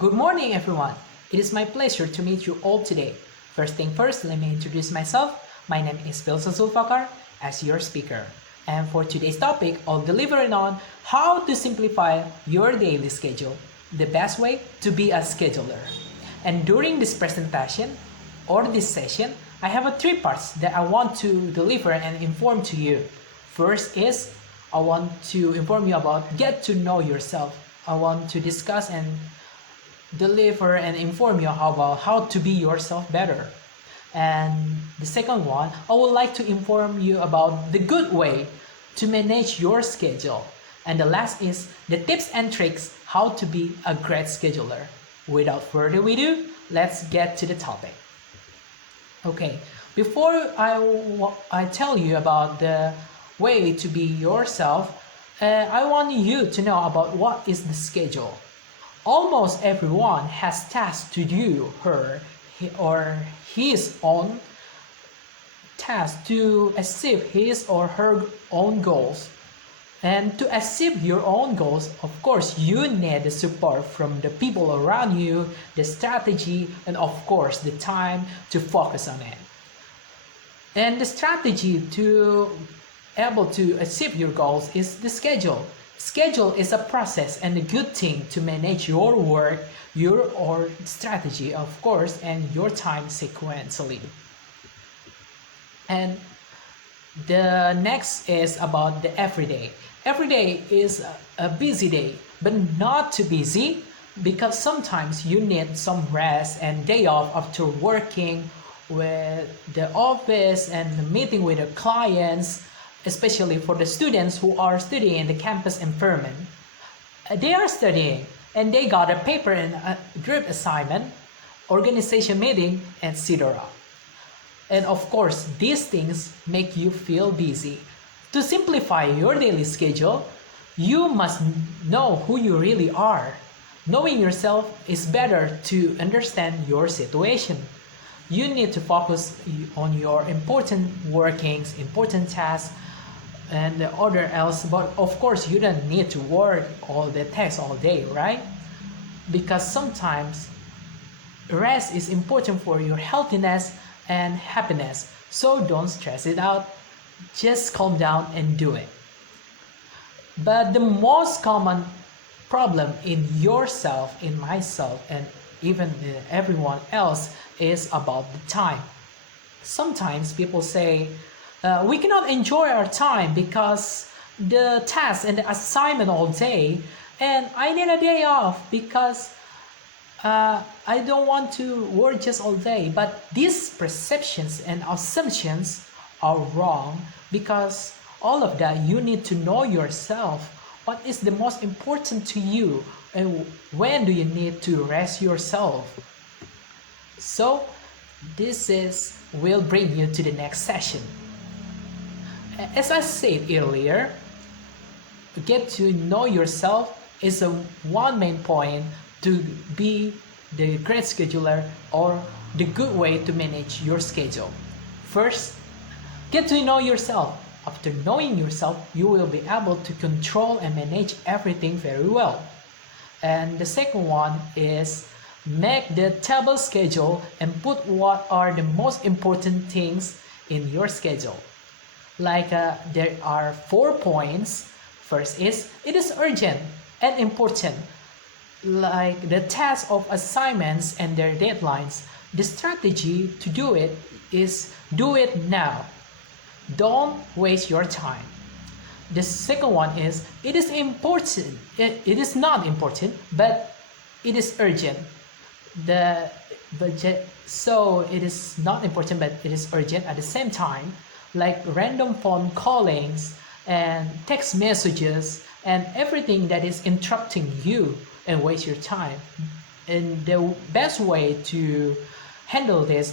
Good morning, everyone. It is my pleasure to meet you all today. First thing first, let me introduce myself. My name is Filsah Zulfakar as your speaker. And for today's topic, I'll deliver it on how to simplify your daily schedule, the best way to be a scheduler. And during this presentation or this session, I have three parts that I want to deliver and inform to you. First is I want to inform you about get to know yourself. I want to discuss and deliver and inform you about how to be yourself better. And the second one, I would like to inform you about the good way to manage your schedule. And the last is the tips and tricks how to be a great scheduler. Without further ado, let's get to the topic. Okay, before I tell you about the way to be yourself, I want you to know about what is the schedule. Almost everyone has tasks to do or his own task to achieve his or her own goals. And to achieve your own goals, of course, you need the support from the people around you, the strategy, and of course, the time to focus on it. And the strategy to able to achieve your goals is the schedule. Schedule is a process and a good thing to manage your work, your strategy, of course, and your time sequentially. And the next is about the everyday. Every day is a busy day, but not too busy because sometimes you need some rest and day off after working with the office and meeting with the clients, especially for the students who are studying in the campus environment. They are studying and they got a paper and a group assignment, organization meeting, etc. And of course, these things make you feel busy. To simplify your daily schedule, you must know who you really are. Knowing yourself is better to understand your situation. You need to focus on your important workings, important tasks, and the other else, but of course you don't need to work all the tasks all day, right? Because sometimes rest is important for your healthiness and happiness, so don't stress it out, just calm down and do it. But the most common problem in yourself, in myself, and even in everyone else is about the time. Sometimes people say, we cannot enjoy our time because the task and the assignment all day, and I need a day off because I don't want to work just all day. But these perceptions and assumptions are wrong because all of that you need to know yourself. What is the most important to you and when do you need to rest yourself? So this will bring you to the next session. As I said earlier, get to know yourself is one main point to be the great scheduler or the good way to manage your schedule. First, get to know yourself. After knowing yourself, you will be able to control and manage everything very well. And the second one is make the table schedule and put what are the most important things in your schedule. Like there are 4 points. First is, it is urgent and important. Like the task of assignments and their deadlines. The strategy to do it is do it now. Don't waste your time. The second one is, it is important. It is not important, but it is urgent. So it is not important, but it is urgent at the same time. Like random phone callings and text messages and everything that is interrupting you and waste your time. And the best way to handle this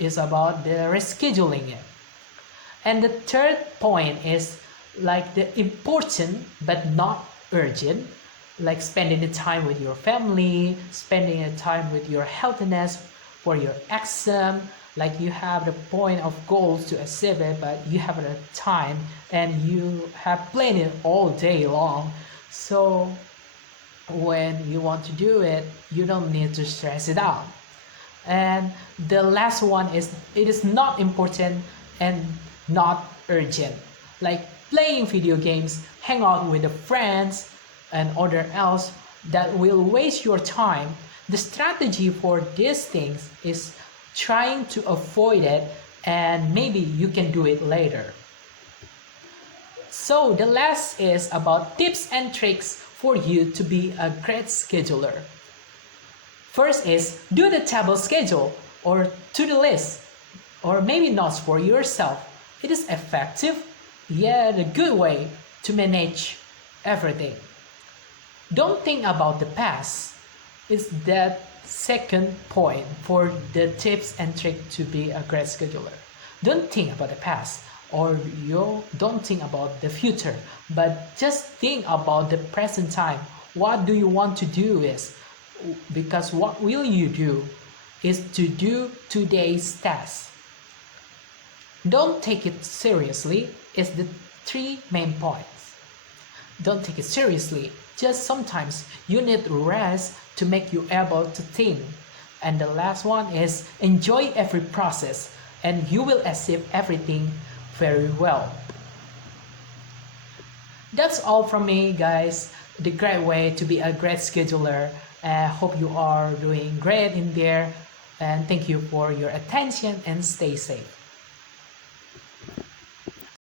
is about the rescheduling it. And the third point is like the important but not urgent, like spending the time with your family, spending the time with your healthiness for your exam. Like you have the point of goals to achieve it, but you have the time and you have planned it all day long. So when you want to do it, you don't need to stress it out. And the last one is, it is not important and not urgent. Like playing video games, hang out with the friends and other else that will waste your time. The strategy for these things is trying to avoid it, and maybe you can do it later. So the last is about tips and tricks for you to be a great scheduler. First is do the table schedule or to-do list, or maybe notes for yourself. It is effective, yet a good way to manage everything. Don't think about the past. It's that second point for the tips and tricks to be a great scheduler. Don't think about the past, or you don't think about the future, but just think about the present time. What do you want to do is, because what will you do is to do today's task. Don't take it seriously is the three main points. Don't take it seriously, just sometimes you need rest to make you able to think. And the last one is enjoy every process and you will achieve everything very well. That's all from me, guys. The great way to be a great scheduler. Hope you are doing great in there, and thank you for your attention and stay safe.